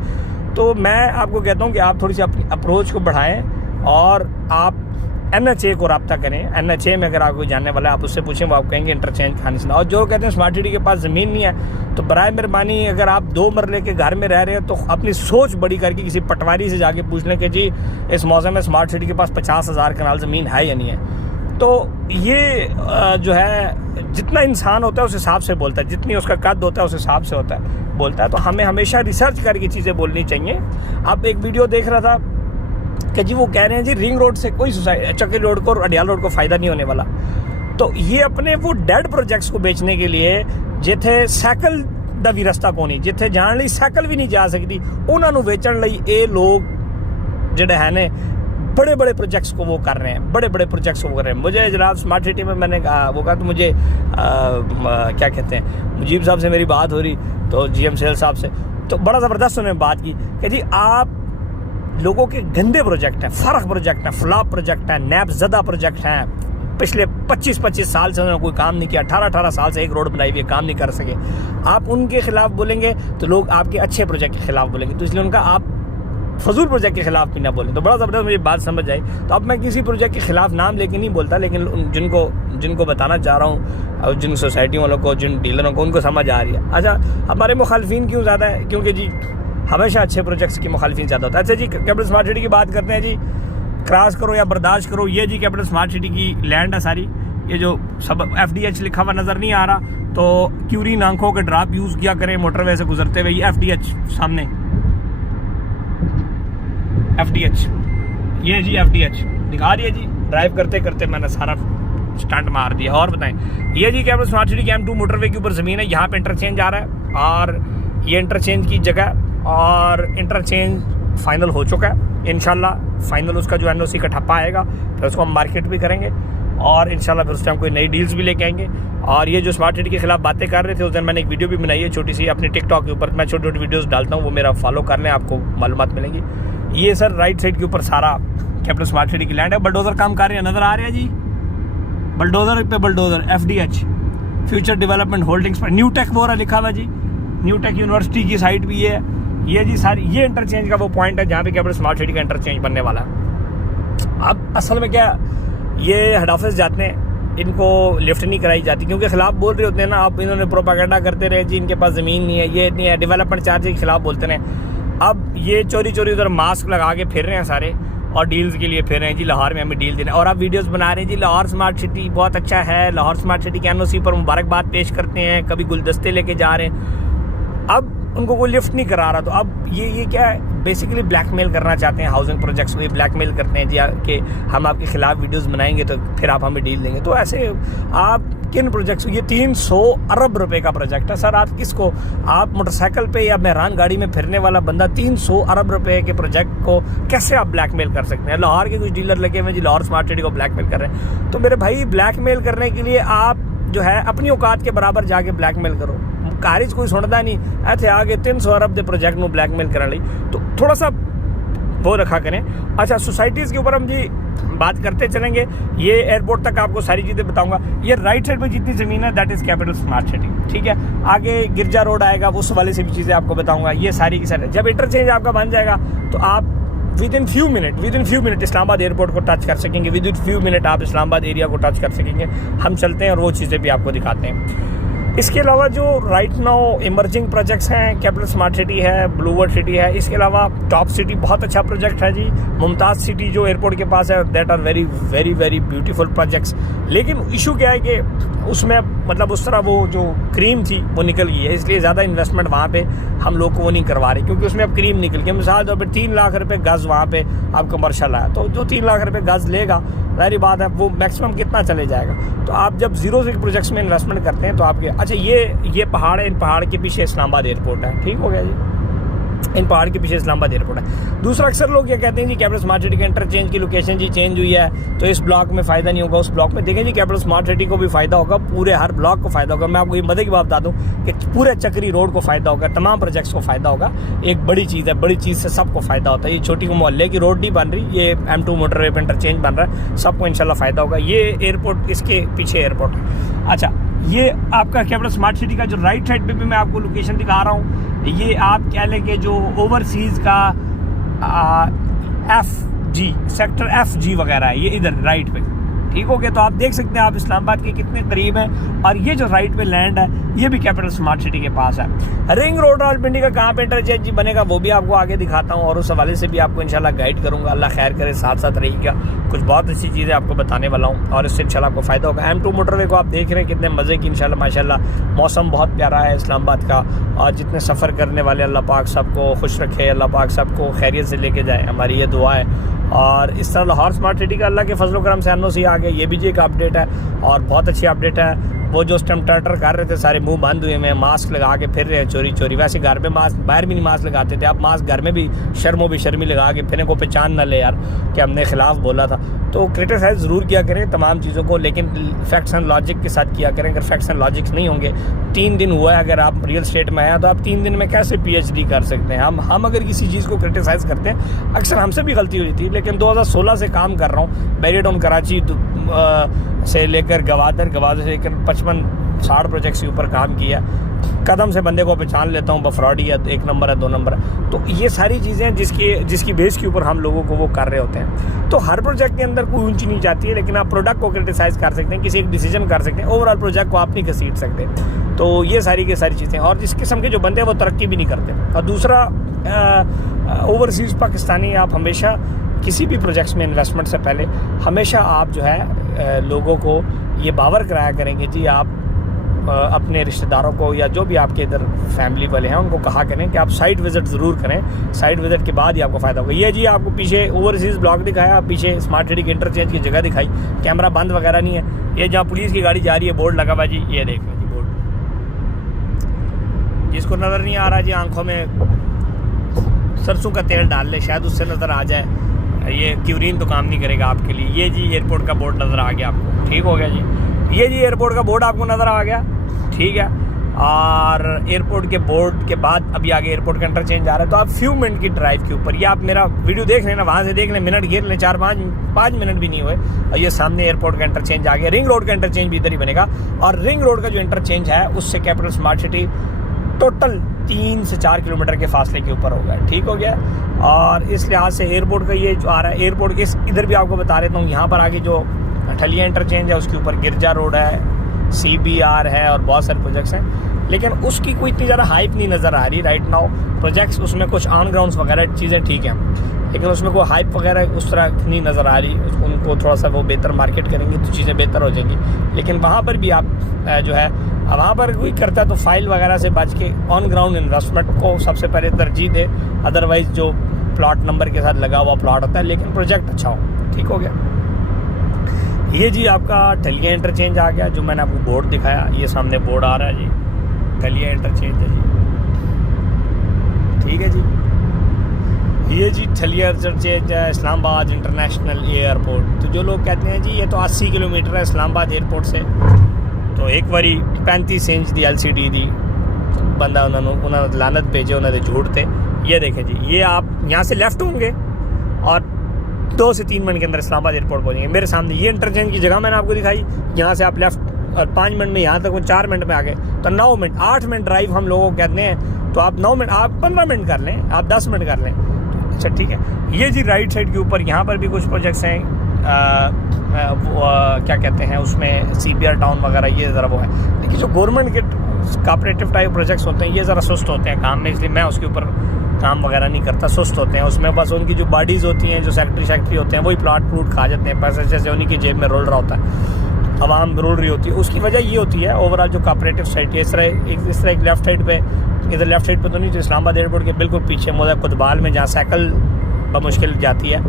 तो मैं आपको कहता हूँ कि आप थोड़ी सी अपनी अप्रोच को बढ़ाएं और आप NHA को रब्ता करें। NHA में अगर आपको जानने वाला है, आप उससे पूछें, वो आप कहेंगे इंटरचेंज खाने से ना। और जो कहते हैं स्मार्ट सिटी के पास ज़मीन नहीं है, तो बराए मेहरबानी अगर आप 2 मरले के घर में रह रहे हैं, तो अपनी सोच बड़ी करके किसी पटवारी से जाके पूछ लें कि जी इस मौसम में स्मार्ट सिटी के पास 50,000 कनाल ज़मीन है या नहीं है। तो ये जो है जितना इंसान होता है उस हिसाब से बोलता है, जितनी उसका कद होता है उस हिसाब से बोलता है। तो हमें हमेशा रिसर्च करके चीज़ें बोलनी चाहिए। अब एक वीडियो देख रहा था कि जी वो कह रहे हैं जी रिंग रोड से कोई चक्री रोड को और अडियाल रोड को फ़ायदा नहीं होने वाला। तो ये अपने वो डेड प्रोजेक्ट्स को बेचने के लिए, जिथे साइकिल दा भी रस्ता कोनी, जिथे जाने लिए साइकिल भी नहीं जा सकती, उन्होंने बेचने लिए ये लोग जिहड़े हैं ने बड़े बड़े प्रोजेक्ट्स को वो कर रहे हैं, बड़े बड़े प्रोजेक्ट्स को कर रहे हैं। मुझे जनाब स्मार्ट सिटी में मैंने कहा तो मुझे क्या कहते हैं, मुजीब साहब से मेरी बात हो रही, तो GM सेल साहब से, तो बड़ा ज़बरदस्त उन्होंने बात की कि जी आप लोगों के गंदे प्रोजेक्ट हैं, फ़र्क प्रोजेक्ट हैं, फ्लॉप प्रोजेक्ट हैं, नैब ज़दा प्रोजेक्ट हैं, पिछले 25-25 साल से उन्होंने कोई काम नहीं किया, 18-18 साल से एक रोड बनाई हुई, काम नहीं कर सके। आप उनके खिलाफ बोलेंगे तो लोग आपके अच्छे प्रोजेक्ट के खिलाफ बोलेंगे, तो इसलिए उनका आप फजूल प्रोजेक्ट के खिलाफ भी ना बोलें। तो बड़ा ज़बरदस्त मुझे बात समझ आई। तो अब मैं किसी प्रोजेक्ट के खिलाफ नाम लेके नहीं बोलता, लेकिन जिनको बताना चाह रहा हूँ, और जिन सोसाइटी वालों को, जिन डीलरों को, उनको समझ आ रही है। अच्छा, हमारे मुखालफिन क्यों ज़्यादा है? क्योंकि जी हमेशा अच्छे प्रोजेक्ट्स की मुखालफिन ज़्यादा होता है। अच्छा जी, कैपिटल स्मार्ट सिटी की बात करते हैं जी। क्रॉस करो या बर्दाश्त करो, ये जी कैपिटल स्मार्ट सिटी की लैंड है सारी। ये जो सब FDH लिखा हुआ नज़र नहीं आ रहा, तो क्यूरी नांखों के ड्रॉप यूज़ किया करें मोटरवे से गुजरते हुए। ये FDH सामने FDH, ये जी FDH दिखा रही है जी। ड्राइव करते करते मैंने सारा स्टंट मार दिया। और बताएं, ये जी कैपिटल स्मार्ट सिटी के M2 मोटरवे के ऊपर ज़मीन है, यहाँ पे इंटरचेंज आ रहा है, और ये इंटरचेंज की जगह, और इंटरचेंज फाइनल हो चुका है। इंशाल्लाह फाइनल उसका जो NOC का ठप्पा आएगा, फिर उसको हम मार्केट भी करेंगे, और इंशाल्लाह फिर उस टाइम कोई नई डील्स भी लेके आएंगे। और ये जो स्मार्ट सिटी के खिलाफ बातें कर रहे थे, उस दिन मैंने एक वीडियो भी बनाई है छोटी सी अपने टिकटॉक के ऊपर। मैं छोटी छोटी वीडियोस डालता हूँ, वो मेरा फॉलो कर लें, आपको मालूमात मिलेंगी। ये सर राइट साइड के ऊपर सारा कैपिटल स्मार्ट सिटी की लैंड है। बलडोजर काम कर रहे हैं, नज़र आ रहे हैं जी, बलडोजर पे bulldozer. FDH future development holdings पर न्यू टेक बोरा लिखा हुआ जी, न्यू टेक यूनिवर्सिटी की साइट भी है। ये जी सारी ये इंटरचेंज का वो पॉइंट है जहाँ पे कैपिटल स्मार्ट सिटी का इंटरचेंज बनने वाला है। अब असल में क्या, ये हेड ऑफिस जाते हैं, इनको लिफ्ट नहीं कराई जाती, क्योंकि खिलाफ बोल रहे होते हैं ना। अब इन्होंने प्रोपागेंडा करते रहे जी इनके पास ज़मीन नहीं है, ये नहीं है, डेवलपमेंट चार्ज के खिलाफ बोलते रहे। अब ये चोरी चोरी उधर मास्क लगा के फिर रहे हैं सारे, और डील्स के लिए फिर रहे हैं जी, लाहौर में हमें डील देना। और अब वीडियोस बना रहे हैं जी, लाहौर स्मार्ट सिटी बहुत अच्छा है, लाहौर स्मार्ट सिटी के NOC पर मुबारकबाद पेश करते हैं, कभी गुलदस्ते लेके जा रहे हैं। अब उनको कोई लिफ्ट नहीं करा रहा, तो अब ये क्या है, बेसिकली ब्लैकमेल करना चाहते हैं हाउसिंग प्रोजेक्ट्स को। ये ब्लैकमेल करते हैं जी कि हम आपके खिलाफ वीडियोस बनाएंगे तो फिर आप हमें डील देंगे। तो ऐसे आप किन प्रोजेक्ट्स, ये 300 अरब रुपए का प्रोजेक्ट है सर। आप किसको, आप मोटरसाइकिल पे या मेहरान गाड़ी में फिरने वाला बंदा 300 अरब रुपए के प्रोजेक्ट को कैसे आप ब्लैकमेल कर सकते हैं? लाहौर के कुछ डीलर लगे हुए जी लाहौर स्मार्ट सिटी को ब्लैकमेल कर रहे हैं। तो मेरे भाई, ब्लैकमेल करने के लिए आप जो है अपनी औकात के बराबर जाके ब्लैकमेल करो। कारिज कोई सुनता नहीं, ऐसे आगे 300 अरब के प्रोजेक्ट में ब्लैकमेल करने ली। तो थोड़ा सा वो रखा करें। अच्छा, सोसाइटीज़ के ऊपर हम जी बात करते चलेंगे, ये एयरपोर्ट तक आपको सारी चीज़ें बताऊंगा। ये राइट साइड पे जितनी ज़मीन है that is capital smart city, ठीक है। आगे गिरजा रोड आएगा, उस वाले से भी चीज़ें आपको बताऊंगा। ये सारी की सारी जब इंटरचेंज आपका बन जाएगा तो आप with in few minute Islamabad airport को टच कर सकेंगे, विद इन फ्यू मिनट आप इस्लामाबाद एरिया को टच कर सकेंगे। हम चलते हैं और वो चीज़ें भी आपको दिखाते हैं। इसके अलावा जो राइट नाउ इमर्जिंग प्रोजेक्ट्स हैं, कैपिटल स्मार्ट सिटी है, ब्लूवर्ड सिटी है, इसके अलावा टॉप सिटी बहुत अच्छा प्रोजेक्ट है जी। मुमताज़ सिटी जो एयरपोर्ट के पास है, that are very very very beautiful projects. लेकिन इशू क्या है कि उसमें मतलब उस तरह वो जो क्रीम थी वो निकल गई है, इसलिए ज़्यादा इन्वेस्टमेंट वहाँ पे हम लोग को वो नहीं करवा रहे, क्योंकि उसमें अब क्रीम निकल गई। मिसाल तौर पर 3 लाख रुपये गज़ वहाँ पे आप कमर्शल आया, तो जो 3 लाख रुपये गज़ लेगा, जाहिर बात है वो मैक्सिमम कितना चले जाएगा। तो आप जब जीरो से प्रोजेक्ट्स में इन्वेस्टमेंट करते हैं तो आपके अच्छा ये पहाड़ है, इन पहाड़ के पीछे इस्लामाबाद एयरपोर्ट है, ठीक हो गया जी। इन पहाड़ के पीछे इस्लामाबाद एयरपोर्ट है। दूसरा, अक्सर लोग ये कहते हैं जी कैपिटल स्मार्ट सिटी का इंटरचेंज की लोकेशन जी चेंज हुई है तो इस ब्लॉक में फ़ायदा नहीं होगा, उस ब्लॉक में। देखें जी, कैपिटल स्मार्ट सिटी को भी फ़ायदा होगा, पूरे हर ब्लॉक को फ़ायदा होगा। मैं आपको ये मदद की बात बता दूं कि पूरे चक्री रोड को फ़ायदा होगा, तमाम प्रोजेक्ट्स को फ़ायदा होगा। एक बड़ी चीज़ है, बड़ी चीज़ से सबको फ़ायदा होता है। ये छोटी को मोहल्ले की रोड नहीं बन रही, ये M2 मोटरवे पर इंटरचेंज बन रहा है, सबको इंशाल्लाह फ़ायदा होगा। ये एयरपोर्ट, इसके पीछे एयरपोर्ट है। अच्छा, ये आपका कैपिटल स्मार्ट सिटी का जो राइट साइड पे भी मैं आपको लोकेशन दिखा रहा हूँ, ये आप कह लें कि जो ओवरसीज़ का FG सेक्टर FG वगैरह है, ये इधर राइट पे, ठीक हो गया। तो आप देख सकते हैं आप इस्लामाबाद के कितने करीब हैं। और ये जो राइट पे लैंड है ये भी कैपिटल स्मार्ट सिटी के पास है। रिंग रोड रावलपिंडी का कहाँ पे इंटरचेंज बनेगा वो भी आपको आगे दिखाता हूँ, और उस हवाले से भी आपको इंशाल्लाह गाइड करूँगा। अल्लाह खैर करे, साथ साथ रहिएगा, कुछ बहुत अच्छी चीज़ें आपको बताने वाला हूँ और इससे इंशाल्लाह आपको फ़ायदा होगा। M2 मोटरवे को आप देख रहे हैं कितने मज़े की, इंशाल्लाह माशाल्लाह मौसम बहुत प्यारा है इस्लामाबाद का। और जितने सफ़र करने वाले अल्लाह पाक सबको खुश रखे, अल्लाह पाक सबको खैरियत से लेके जाए, हमारी ये दुआ है। और इस तरह लाहौर स्मार्ट सिटी का अल्लाह के फजल करम से NOC आ गया, ये भी जी एक अपडेट है और बहुत अच्छी अपडेट है। वो जो स्टम टर्टर कर रहे थे सारे मुंह बंद हुए हैं, मास्क लगा के फिर रहे हैं चोरी चोरी। वैसे घर में मास्क, बाहर भी नहीं मास्क लगाते थे, आप मास्क घर में भी शर्मी लगा के फिर को पहचान ना ले यार कि हमने खिलाफ बोला था। तो क्रिटिसाइज ज़रूर किया करें तमाम चीज़ों को, लेकिन फैक्ट्स एंड लॉजिक के साथ किया करें। अगर फैक्ट्स एंड लॉजिक्स नहीं होंगे, 3 दिन हुआ है अगर आप रियल स्टेट में आया तो आप 3 दिन में कैसे PhD कर सकते हैं। हम अगर किसी चीज़ को क्रिटिसाइज़ करते हैं, अक्सर हमसे भी गलती हुई थी, लेकिन 2016 से काम कर रहा हूँ। बैरियड कराची से लेकर गवादर से लेकर 55-60 प्रोजेक्ट्स के ऊपर काम किया। कदम से बंदे को पहचान लेता हूँ, बफरॉडी है, 1 नंबर है, 2 नंबर है। तो ये सारी चीज़ें जिसकी बेस के ऊपर हम लोगों को वो कर रहे होते हैं। तो हर प्रोजेक्ट के अंदर कोई ऊंची नहीं जाती है, लेकिन आप प्रोडक्ट को क्रिटिसाइज़ कर सकते हैं, किसी एक डिसीजन कर सकते हैं, ओवरऑल प्रोजेक्ट को आप नहीं घसीट सकते। तो ये सारी की सारी चीज़ें, और जिस किस्म के जो बंदे हैं वो तरक्की भी नहीं करते। और दूसरा, ओवरसीज़ पाकिस्तानी आप हमेशा किसी भी प्रोजेक्ट्स में इन्वेस्टमेंट से पहले हमेशा आप जो है लोगों को ये बावर कराया करेंगे जी, आप अपने रिश्तेदारों को या जो भी आपके इधर फैमिली वाले हैं उनको कहा करें कि आप साइट विज़िट ज़रूर करें। साइट विज़िट के बाद ही आपको फ़ायदा होगा। ये जी आपको पीछे ओवरसीज़ ब्लॉक दिखाया, पीछे स्मार्ट सिटी के इंटरचेंज की जगह दिखाई, कैमरा बंद वगैरह नहीं है। ये जहाँ पुलिस की गाड़ी जा रही है बोर्ड लगा हुआ जी, ये देख लो जी बोर्ड, जिसको नज़र नहीं आ रहा जी आंखों में सरसों का तेल डाल ले, शायद उससे नज़र आ जाए। ये क्यूरीन तो काम नहीं करेगा आपके लिए। ये जी एयरपोर्ट का बोर्ड नज़र आ गया आपको, ठीक हो गया जी। ये जी एयरपोर्ट का बोर्ड आपको नज़र आ गया, ठीक है। और एयरपोर्ट के बोर्ड के बाद अभी आगे एयरपोर्ट का इंटरचेंज आ रहा है। तो आप फ्यू मिनट की ड्राइव के ऊपर, ये आप मेरा वीडियो देख लेना, वहाँ से देख लें, मिनट गिर लें, 4-5 मिनट भी नहीं हुए और ये सामने एयरपोर्ट का इंटरचेंज आ गया। रिंग रोड का इंटरचेंज भी इधर ही बनेगा, और रिंग रोड का जो इंटरचेंज है उससे कैपिटल स्मार्ट सिटी टोटल 3 से 4 किलोमीटर के फासले के ऊपर होगा, ठीक हो गया। और इस लिहाज से एयरपोर्ट का ये जो आ रहा है, एयरपोर्ट के इधर भी आपको बता देता हूँ, यहाँ पर आगे जो ठलिया इंटरचेंज है उसके ऊपर गिरजा रोड है, CBR है और बहुत सारे प्रोजेक्ट्स हैं, लेकिन उसकी कोई इतनी ज़्यादा हाइप नहीं नज़र आ रही राइट नाउ। प्रोजेक्ट्स उसमें कुछ ऑन ग्राउंड्स वगैरह चीज़ें ठीक हैं, लेकिन उसमें कोई हाइप वगैरह उस तरह नहीं नज़र आ रही। उनको थोड़ा सा वो बेहतर मार्केट करेंगे तो चीज़ें बेहतर हो जाएंगी। लेकिन वहाँ पर भी आप जो है, वहाँ पर कोई करता है तो फाइल वगैरह से बच के ऑन ग्राउंड इन्वेस्टमेंट को सबसे पहले तरजीह दे। अदरवाइज़ जो प्लॉट नंबर के साथ लगा हुआ प्लॉट होता है, लेकिन प्रोजेक्ट अच्छा हो, ठीक हो गया। ये जी आपका ठलिया इंटरचेंज आ गया, जो मैंने आपको बोर्ड दिखाया, ये सामने बोर्ड आ रहा है जी, ठलिया इंटरचेंज है जी, ठीक है जी। ये जी ठलिया इंटरचेंज है इस्लामाबाद इंटरनेशनल एयरपोर्ट। तो जो लोग कहते हैं जी ये तो 80 किलोमीटर है इस्लामाबाद एयरपोर्ट से, तो एक बारी 35 इंच दी LCD दी बंदा उन्होंने लानत भेजे, उन्होंने झूठ थे। ये देखें जी, ये आप यहाँ से लेफ़्ट होंगे और 2 से 3 मिनट के अंदर इस्लामाबाद एयरपोर्ट पहुँचेंगे। मेरे सामने ये इंटरचेंज की जगह मैंने आपको दिखाई, यहाँ से आप लेफ्ट और 5 मिनट में यहाँ तक वो 4 मिनट में आ गए, तो 9 मिनट 8 मिनट ड्राइव हम लोगों को कहते हैं, तो आप 9 मिनट आप 15 मिनट कर लें, आप 10 मिनट कर लें। अच्छा ठीक है। ये जी राइट साइड के ऊपर यहाँ पर भी कुछ प्रोजेक्ट्स हैं, क्या कहते हैं उसमें CBR टाउन वगैरह, ये ज़रा वो है। लेकिन जो गवर्नमेंट के कॉपरेटिव टाइप प्रोजेक्ट्स होते हैं ये ज़रा सुस्त होते हैं काम में, इसलिए मैं उसके ऊपर काम वगैरह नहीं करता। सुस्त होते हैं उसमें, बस उनकी जो बॉडीज़ होती हैं, जो सेक्रेटरी होते हैं, वही प्लाट प्लूट खा जाते हैं, पैसे जैसे उन्हीं की जेब में रोल रहा होता है, आवाम रोल रही होती है। उसकी वजह ये होती है ओवरऑल जो कॉपरेटिव साइड है, इस तरह एक लेफ्ट साइड पे, इधर लेफ्ट साइड पे तो नहीं, जो इस्लामाबाद एयरपोर्ट के बिल्कुल पीछे मोजा कुतबाल में जहाँ साइकिल बमुश्किल जाती है,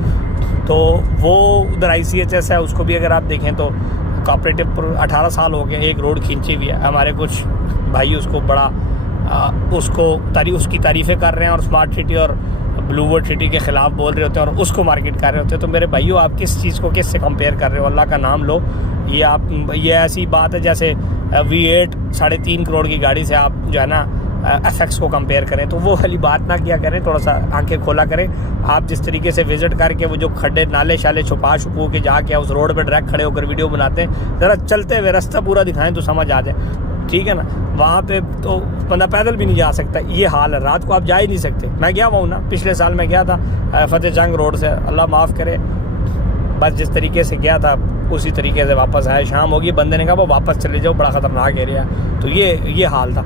तो वो उधर ICHS है, उसको भी अगर आप देखें तो कॉपरेटिव 18 साल हो गए, एक रोड खींची हुई है। हमारे कुछ भाई उसको बड़ा उसकी तारीफ़ें कर रहे हैं और स्मार्ट सिटी और ब्लू वर्ल्ड सिटी के ख़िलाफ़ बोल रहे होते हैं और उसको मार्केट कर रहे होते हैं। तो मेरे भाइयों, आप किस चीज़ को किस से कंपेयर कर रहे हो? अल्लाह का नाम लो। ये ऐसी बात है जैसे V8 3.5 करोड़ की गाड़ी से आप जो है ना FX को कंपेयर करें, तो वो वाली बात ना किया करें। थोड़ा सा आंखें खोला करें। आप जिस तरीके से विजिट करके वो जो खड्डे नाले शाले छुपा के जाके उस रोड पर डायरेक्ट खड़े होकर वीडियो बनाते हैं, ज़रा चलते हुए रास्ता पूरा दिखाएं तो समझ आ जाए, ठीक है ना। वहाँ पे तो बंदा पैदल भी नहीं जा सकता, ये हाल है। रात को आप जा ही नहीं सकते। मैं गया हुआ हूँ ना, पिछले साल मैं गया था फतेह जंग रोड से, अल्लाह माफ़ करे, बस जिस तरीके से गया था उसी तरीके से वापस आया। शाम होगी, बंदे ने कहा वो वापस चले जाओ, बड़ा ख़तरनाक एरिया। तो ये हाल था।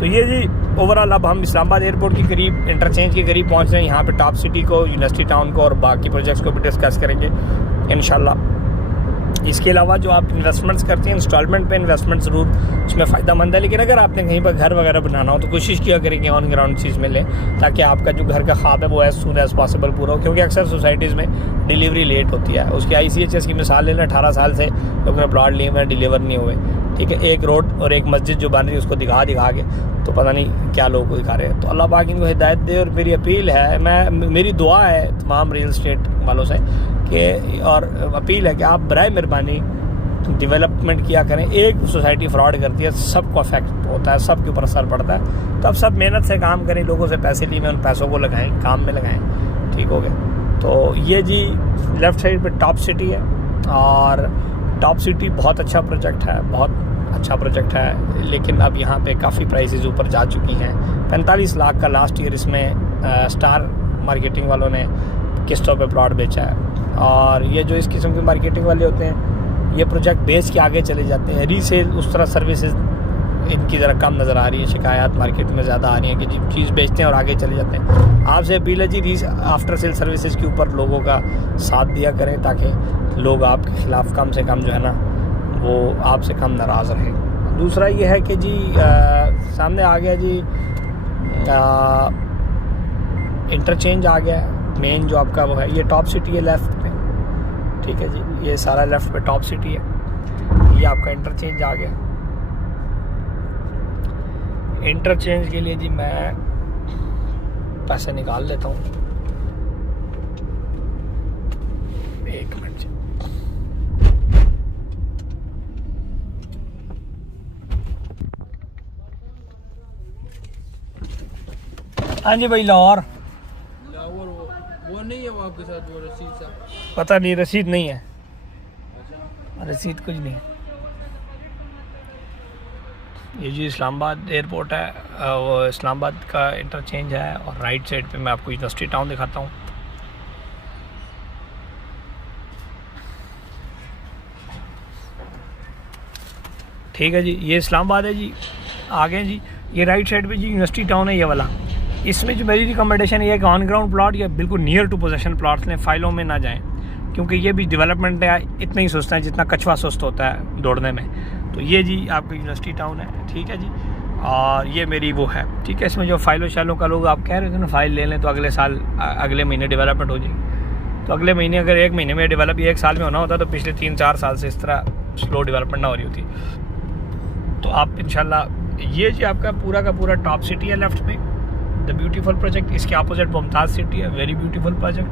तो ये जी ओवरऑल अब हम इस्लामाबाद एयरपोर्ट के करीब, इंटरचेंज के करीब पहुँच रहे हैं। यहाँ पे टॉप सिटी को, यूनिवर्सिटी टाउन को और बाकी प्रोजेक्ट्स को भी डिस्कस करेंगे इंशाल्लाह। इसके अलावा जो आप इन्वेस्टमेंट्स करते हैं, इंस्टॉलमेंट पे इन्वेस्टमेंट ज़रूर उसमें फ़ायदेमंद है। लेकिन अगर आपने कहीं पर घर वगैरह बनाना हो तो कोशिश किया करेंगे ऑन ग्राउंड चीज़ में लें, ताकि आपका जो घर का ख्वाब है वो एज सून एज़ पॉसिबल पूरा हो। क्योंकि अक्सर सोसाइटीज़ में डिलीवरी लेट होती है। उसकी ICHS की मिसाल ले लें, 18 साल से लोगों ने प्लॉट लिए हुए, डिलीवर नहीं हुए, ठीक है। एक रोड और एक मस्जिद जो बन रही है उसको दिखा के तो पता नहीं क्या लोग को दिखा रहे हैं। तो अल्लाह पाक इनको हिदायत दे। और मेरी अपील है, मेरी दुआ है तमाम रियल स्टेट वालों से कि, और अपील है कि आप बराए मेहरबानी डेवलपमेंट किया करें। एक सोसाइटी फ्रॉड करती है, सबको अफेक्ट होता है, सबके ऊपर असर पड़ता है। तो अब सब मेहनत से काम करें, लोगों से पैसे लिए, उन पैसों को लगाएं, काम में लगाएं, ठीक हो गया। तो ये जी लेफ़्ट साइड पे टॉप सिटी है, और टॉप सिटी बहुत अच्छा प्रोजेक्ट है, बहुत अच्छा प्रोजेक्ट है। लेकिन अब यहाँ पे काफ़ी प्राइसेस ऊपर जा चुकी हैं। 45 लाख का लास्ट ईयर इसमें स्टार मार्केटिंग वालों ने किस्तों पे प्लॉट बेचा है। और ये जो इस किस्म के मार्केटिंग वाले होते हैं, ये प्रोजेक्ट बेच के आगे चले जाते हैं। रीसेल उस तरह सर्विसेज इनकी ज़रा कम नज़र आ रही है, शिकायत मार्केट में ज़्यादा आ रही है कि जी चीज़ बेचते हैं और आगे चले जाते हैं। आपसे अपील है जी आफ्टर सेल सर्विसेज के ऊपर लोगों का साथ दिया करें, ताकि लोग आपके ख़िलाफ़ कम से कम जो है ना वो आपसे कम नाराज़ रहें। दूसरा ये है कि जी सामने आ गया जी इंटरचेंज आ गया मेन जो आपका वो है, ये टॉप सिटी है लेफ़्ट पे, ठीक है जी। ये सारा लेफ़्ट पे टॉप सिटी है, ये आपका इंटरचेंज आ गया। इंटरचेंज के लिए जी मैं पैसे निकाल लेता हूँ, एक मिनट जी। हाँ जी भाई, लाहौर वो नहीं है वो आपके साथ, वो रसीद सा पता नहीं, रसीद नहीं है। रसीद कुछ नहीं है। ये जी इस्लामाबाद एयरपोर्ट है, वो इस्लामाबाद का इंटरचेंज है, और राइट साइड पे मैं आपको यूनिवर्सिटी टाउन दिखाता हूँ। ठीक है जी, ये इस्लामाबाद है जी। आगे जी ये राइट साइड पे जी यूनिवर्सिटी टाउन है, ये वाला। इसमें जो मेरी रिकमेंडेशन ये है कि ऑन ग्राउंड प्लॉट या बिल्कुल नियर टू पोजेशन प्लॉट्स लें, फाइलों में ना जाएं, क्योंकि ये भी डेवलपमेंट है, इतना ही सोचता है जितना कछुआ सुस्त होता है दौड़ने में। तो ये जी आपका यूनिवर्सिटी टाउन है, ठीक है जी। और ये मेरी वो है, ठीक है। इसमें जो फाइलों शाइलों का लोग आप कह रहे थे ना, फाइल ले लें तो अगले साल अगले महीने डेवलपमेंट हो जाएगी। तो अगले महीने अगर एक महीने में डेवलप एक साल में होना होता तो पिछले 3-4 साल से इस तरह स्लो डेवलपमेंट ना हो रही होती। तो आप इंशाल्लाह, ये जी आपका पूरा का पूरा टॉप सिटी है लेफ्ट में, द ब्यूटीफुल प्रोजेक्ट। इसके अपोजिट मुमताज़ सिटी है, वेरी ब्यूटीफुल प्रोजेक्ट।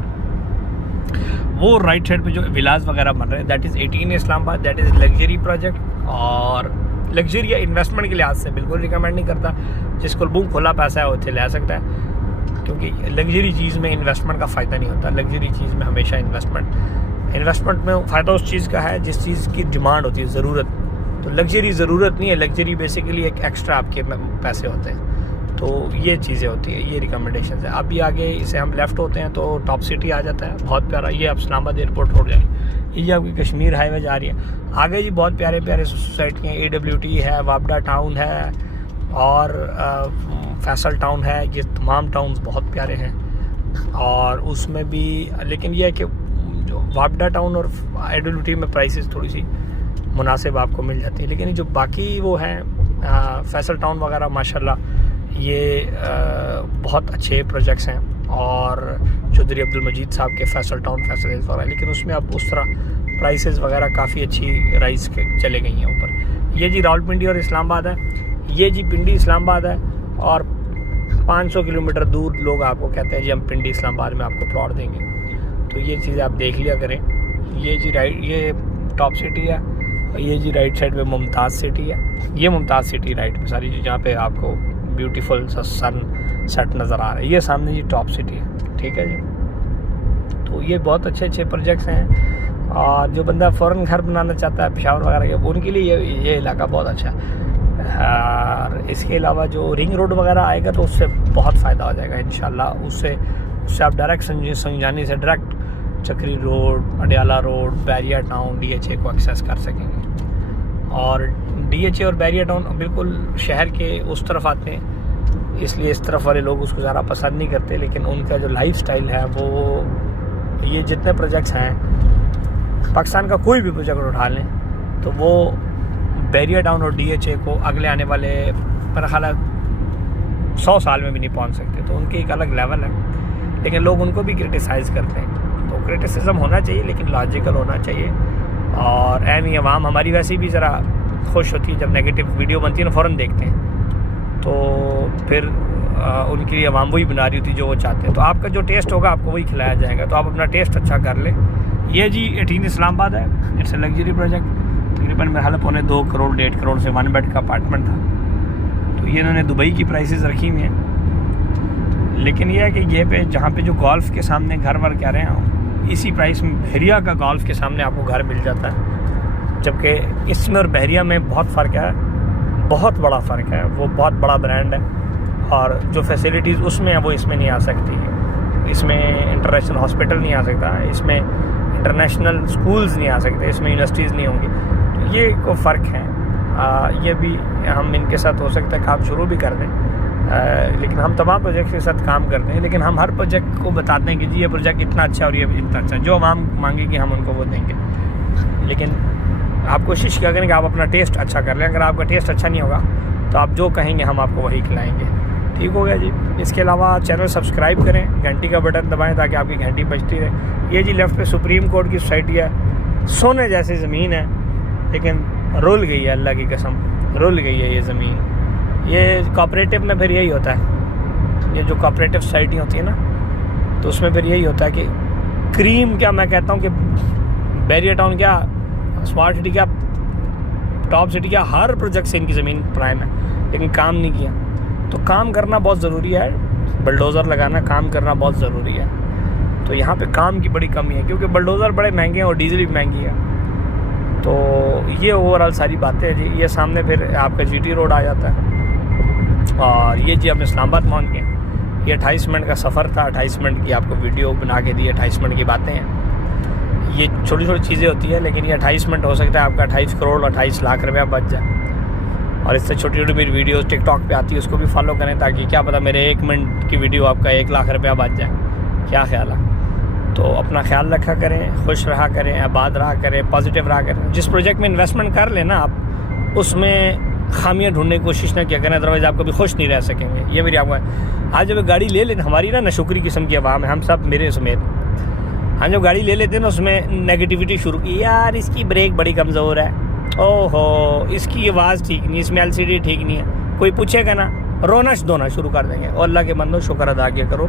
वो राइट साइड पे जो विलास वगैरह बन रहे हैं, that is 18 Islamabad, that is luxury project. और लग्जरी या इन्वेस्टमेंट के लिहाज से बिल्कुल रिकमेंड नहीं करता। जिसको मुँह खुला पैसा है वो ले सकता है, क्योंकि लग्जरी चीज़ में इन्वेस्टमेंट का फ़ायदा नहीं होता। लग्जरी चीज़ में हमेशा इन्वेस्टमेंट में फ़ायदा उस चीज़ का है जिस चीज़ की डिमांड होती है, ज़रूरत। तो लग्जरी ज़रूरत नहीं है, लग्जरी बेसिकली एक एक्स्ट्रा आपके पैसे होते हैं। तो ये चीज़ें होती है, ये रिकमेंडेशन है। अभी आगे इसे हम लेफ़्ट होते हैं तो टॉप सिटी आ जाता है, बहुत प्यारा। ये अब इस्लामाबाद एयरपोर्ट रोड जा रही है, ये आपकी कश्मीर हाईवे जा रही है। आगे जी बहुत प्यारे प्यारे सोसाइटी हैं, AWT है, वापडा टाउन है और फैसल टाउन है। ये तमाम टाउन्स बहुत प्यारे हैं। और उसमें भी लेकिन ये है कि जो वापडा टाउन और AWT में प्राइसेस थोड़ी सी मुनासिब आपको मिल जाती है, लेकिन जो बाकी वो हैं फैसल टाउन वगैरह माशाल्लाह ये बहुत अच्छे प्रोजेक्ट्स हैं। और चौधरी अब्दुल मजीद साहब के फैसल टाउन, फैसल हिल्स वगैरह, लेकिन उसमें अब उस तरह प्राइसेस वगैरह काफ़ी अच्छी राइज चले गई हैं ऊपर। ये जी रावलपिंडी और इस्लामाबाद है, ये जी पिंडी इस्लामाबाद है। और 500 किलोमीटर दूर लोग आपको कहते हैं जी हम पिंडी इस्लामाबाद में आपको प्लॉट देंगे। तो ये चीज़ें आप देख लिया करें। ये जी राइट, ये टॉप सिटी है और ये जी राइट साइड पे मुमताज़ सिटी है। ये मुमताज़ सिटी राइट में सारी चीज़, जहाँ पे आपको ब्यूटीफुल सा सन सेट नज़र आ रहा है। ये सामने जी टॉप सिटी है, ठीक है जी। तो ये बहुत अच्छे अच्छे प्रोजेक्ट्स हैं। और जो बंदा फ़ौरन घर बनाना चाहता है पेशावर वगैरह के, उनके लिए ये इलाका बहुत अच्छा है। और इसके अलावा जो रिंग रोड वगैरह आएगा तो उससे बहुत फ़ायदा हो जाएगा इंशाल्लाह। उससे आप डायरेक्ट संजानी से direct Chakri road, Adiala road, Bahria town, DHA को एक्सेस कर सकेंगे। और DHA और बैरिया टाउन बिल्कुल शहर के उस तरफ आते हैं, इसलिए इस तरफ वाले लोग उसको ज़्यादा पसंद नहीं करते। लेकिन उनका जो लाइफस्टाइल है वो, ये जितने प्रोजेक्ट्स हैं पाकिस्तान का कोई भी प्रोजेक्ट उठा लें तो वो बैरिया टाउन और DHA को अगले आने वाले मेरा ख्याल है 100 साल में भी नहीं पहुंच सकते। तो उनके एक अलग लेवल है, लेकिन लोग उनको भी क्रिटिसाइज़ करते हैं। तो क्रिटिसिज्म होना चाहिए लेकिन लॉजिकल होना चाहिए। और एम ही आवाम हमारी वैसे भी ज़रा खुश होती है जब नेगेटिव वीडियो बनती है ना, फ़ौरन देखते हैं। तो फिर उनके लिए आवाम वही बना रही होती जो वो चाहते हैं। तो आपका जो टेस्ट होगा आपको वही खिलाया जाएगा। तो आप अपना टेस्ट अच्छा कर लें। ये जी 18 इस्लामाबाद है, इट्स ए लग्जरी प्रोजेक्ट। तकरीबन मेरे हाल पौने 2 करोड़ 1.5 करोड़ से 1 बेड का अपार्टमेंट था। तो ये इन्होंने दुबई की प्राइसेस रखी हुई हैं। लेकिन ये है कि ये पे जहाँ पे जो गोल्फ़ के सामने घर वर कह रहे हैं, इसी प्राइस में बहरिया का गोल्फ़ के सामने आपको घर मिल जाता है। जबकि इसमें और बहरिया में बहुत फ़र्क है, बहुत बड़ा फ़र्क है। वो बहुत बड़ा ब्रांड है और जो फैसिलिटीज़ उसमें है वो इसमें नहीं आ सकती। इसमें इंटरनेशनल हॉस्पिटल नहीं आ सकता, इसमें इंटरनेशनल स्कूल्स नहीं आ सकते, इसमें यूनिवर्सिटीज़ नहीं होंगी। तो ये को फ़र्क है। ये भी हम इनके साथ हो सकता है काम शुरू भी कर दें। लेकिन हम तमाम प्रोजेक्ट के साथ काम करते हैं, लेकिन हम हर प्रोजेक्ट को बताते हैं कि जी ये प्रोजेक्ट इतना अच्छा और ये इतना अच्छा, जो हम मांगेंगे हम उनको वो देंगे। लेकिन आप कोशिश क्या करें कि आप अपना टेस्ट अच्छा कर लें। अगर आपका टेस्ट अच्छा नहीं होगा तो आप जो कहेंगे हम आपको वही खिलाएंगे। ठीक हो गया जी। इसके अलावा चैनल सब्सक्राइब करें, घंटी का बटन दबाएं ताकि आपकी घंटी बजती रहे। ये जी लेफ़्ट पे सुप्रीम कोर्ट की सोसाइटी है, सोने जैसी ज़मीन है लेकिन रुल गई है, अल्लाह की कसम रुल गई है ये ज़मीन। ये कोऑपरेटिव में फिर यही होता है, ये जो कोऑपरेटिव सोसाइटी होती है ना, तो उसमें फिर यही होता है कि क्रीम क्या मैं कहता हूँ कि बैरिया टाउन क्या, स्मार्ट सिटी क्या, टॉप सिटी क्या, हर प्रोजेक्ट से इनकी ज़मीन प्राइम है, लेकिन काम नहीं किया। तो काम करना बहुत ज़रूरी है, बलडोज़र लगाना काम करना बहुत ज़रूरी है। तो यहाँ पे काम की बड़ी कमी है क्योंकि बलडोज़र बड़े महंगे हैं और डीजल भी महंगी है। तो ये ओवरऑल सारी बातें हैं जी। ये सामने फिर आपका GT रोड आ जाता है। और ये जी हम इस्लामाबाद पहुँच गए। ये 28 मिनट का सफ़र था, 28 मिनट की आपको वीडियो बना के दी, 28 मिनट की बातें हैं। ये छोटी छोटी चीज़ें होती है, लेकिन ये 28 मिनट हो सकता है आपका 28 करोड़ 28 लाख रुपया बच जाए। और इससे छोटी छोटी मेरी वीडियोस टिकटॉक पे आती है, उसको भी फॉलो करें ताकि क्या पता मेरे 1 मिनट की वीडियो आपका 1 लाख रुपया बच जाए। क्या ख्याल है? तो अपना ख्याल रखा करें, खुश रहा करें, आबाद रहा करें, पॉजिटिव रहा करें। जिस प्रोजेक्ट में इन्वेस्टमेंट कर लेना आप, उसमें खामियां ढूंढने की कोशिश ना किया करें, अदरवाइज़ आप कभी खुश नहीं रह सकेंगे। ये मेरी आपको आज जब गाड़ी ले लेते, हमारी ना नशुक्री किस्म की आवाम है, हम सब मेरे समेत, हम जब गाड़ी ले लेते हैं ना उसमें नेगेटिविटी शुरू की, यार इसकी ब्रेक बड़ी कमज़ोर है, ओहो इसकी आवाज़ ठीक नहीं, इसमें LCD ठीक नहीं है। कोई पूछेगा ना रोना धोना शुरू कर देंगे। और अल्लाह के बंदो शुक्र अदा किया करो,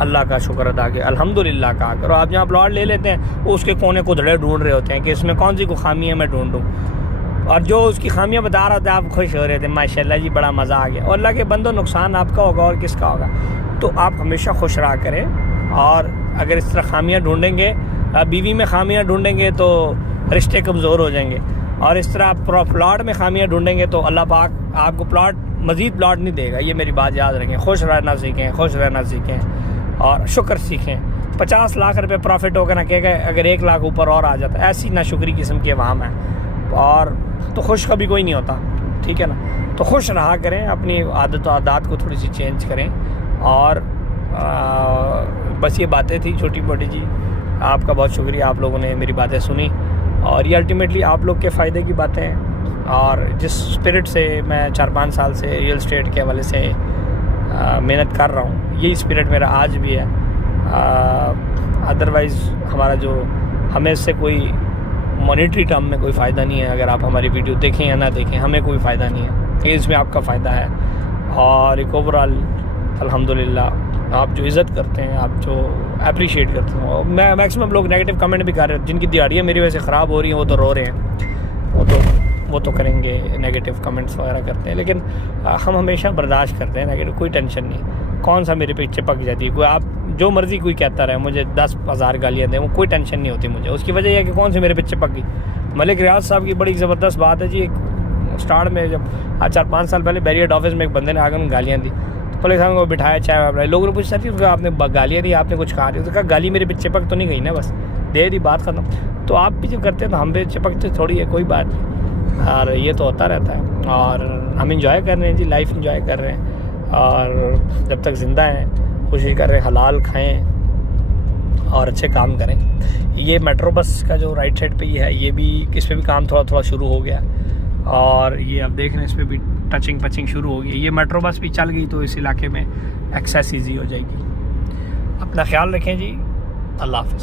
अल्लाह का शुक्र अदा किया, अल्हम्दुलिल्लाह कहा करो। आप जहाँ प्लॉट ले लेते हैं वो उसके कोने कुदड़े ढूंढ रहे होते हैं कि इसमें कौन सी को खामी है मैं ढूंढूँ, और जो उसकी खामियां बता रहा था आप खुश हो रहे थे, माशाल्लाह जी बड़ा मज़ा आ गया। और अल्लाह के बंदो नुकसान आपका होगा और किसका होगा। तो आप हमेशा खुश रहा करें। और अगर इस तरह खामियां ढूंढेंगे, बीवी में खामियां ढूंढेंगे तो रिश्ते कमज़ोर हो जाएंगे, और इस तरह आप प्लॉट में खामियां ढूंढेंगे तो अल्लाह पाक आपको मज़ीद प्लॉट नहीं देगा। ये मेरी बात याद रखें। खुश रहना सीखें, खुश रहना सीखें और शुक्र सीखें। 50 लाख रुपए प्रॉफिट होकर ना कहेगा अगर 1 लाख ऊपर और आ जाता, ऐसी नाशुक्री किस्म के अवाम है, और तो खुश कभी कोई नहीं होता, ठीक है ना। तो खुश रहा करें, अपनी आदत को थोड़ी सी चेंज करें। और बस ये बातें थी छोटी मोटी जी। आपका बहुत शुक्रिया, आप लोगों ने मेरी बातें सुनी, और ये अल्टीमेटली आप लोग के फ़ायदे की बातें हैं। और जिस स्पिरिट से मैं 4-5 साल से रियल एस्टेट के हवाले से मेहनत कर रहा हूँ, यही स्पिरिट मेरा आज भी है। अदरवाइज़ हमारा जो, हमें इससे कोई मॉनेटरी टर्म में कोई फ़ायदा नहीं है। अगर आप हमारी वीडियो देखें या ना देखें, हमें कोई फ़ायदा नहीं है, इसमें आपका फ़ायदा है। और एक ओवरऑल अल्हम्दुलिल्लाह आप जो इज़्ज़त करते हैं, आप जो अप्रिशिएट करते हैं, और मैं मैक्सिमम लोग नेगेटिव कमेंट भी कर रहे हैं, जिनकी दिहाड़ियाँ मेरी वजह से ख़राब हो रही हैं वो तो रो रहे हैं, वो तो करेंगे, नेगेटिव कमेंट्स वगैरह करते हैं। लेकिन हम हमेशा बर्दाश्त करते हैं नेगेटिव, कोई टेंशन नहीं। कौन सा मेरे पे चिपक जाती है, कोई आप जो मर्ज़ी कोई कहता रहे, मुझे 10,000 गालियाँ दें, वो कोई टेंशन नहीं होती मुझे। उसकी वजह यह है कि कौन सी मेरे पे चिपक गई। मलिक रियाज साहब की बड़ी ज़बरदस्त बात है जी। स्टार्ट में जब आज 4-5 साल पहले बैरियड ऑफिस में एक बंदे ने आकर गालियाँ दी, तो मलिक साहब को बिठाया, चाय लोगों ने पूछा थी आपने गालियाँ दी, आपने कुछ कहा, तो कहा गाली मेरे पे चिपक तो नहीं गई ना, बस दे दी, बात ख़त्म। तो आप भी जो करते हैं तो हम भी चिपकते थोड़ी है, कोई बात नहीं। और ये तो होता रहता है, और हम इंजॉय कर रहे हैं जी, लाइफ इंजॉय कर रहे हैं। और जब तक ज़िंदा हैं कोशिश कर रहे हैं हलाल खाएं और अच्छे काम करें। ये मेट्रो बस का जो राइट साइड पे ही है, ये भी, इस पर भी काम थोड़ा थोड़ा शुरू हो गया, और ये आप देख रहे हैं इस पर भी टचिंग शुरू हो गई। ये मेट्रो बस भी चल गई तो इस इलाके में एक्सेस ईजी हो जाएगी। अपना ख्याल रखें जी, अल्लाह हाफ़िज़।